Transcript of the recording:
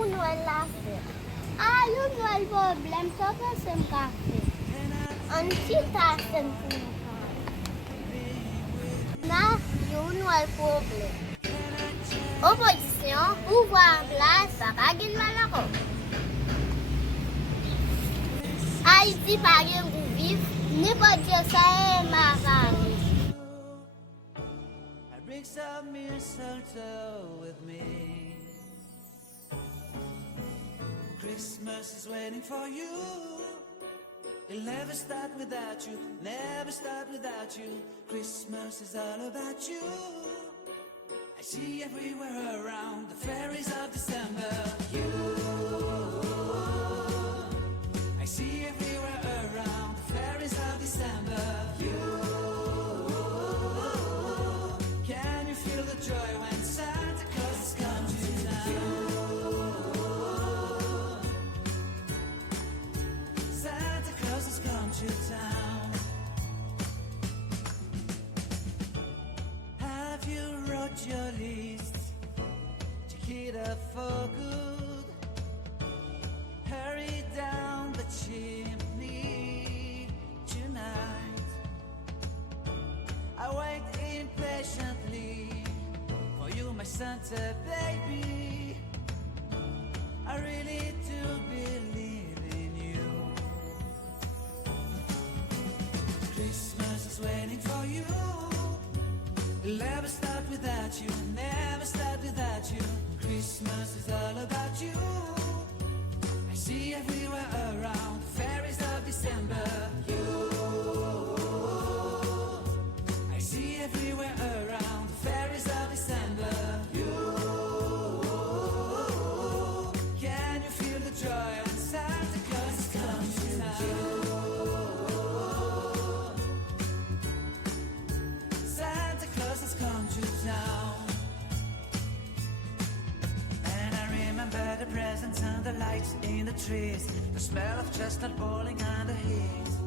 pou Noël la fè. Yon Noël problem, sa pa se m ka fè. An ti tasen pou m ka. Na, yon Noël problem. Opozisyon, pouvoir blas, sa pa gen malako. Haïti pa gen kou viv, ne pa diyo sa ma fami. Bring some mistletoe with me. Christmas is waiting for you. It'll never start without you, never start without you. Christmas is all about you. I see everywhere around the fairies of December. I see everywhere around the fairies of December. Can you feel the joy when Santa Claus comes to town? Santa Claus has come to town. Have you wrote your list? Check it up for good. Hurry down the chimney tonight. I wait impatiently for you, my Santa baby. I really do believe in you. Christmas is waiting for you. It'll never start without you, never start without you. Christmas is all about you. I see everywhere around the fairies of December. I see everywhere around the fairies of December. Can you feel the joy when Santa Claus has come to town? Santa Claus has come to town. And I remember the presents and the lights in the trees, the smell of chestnut boiling on the heat.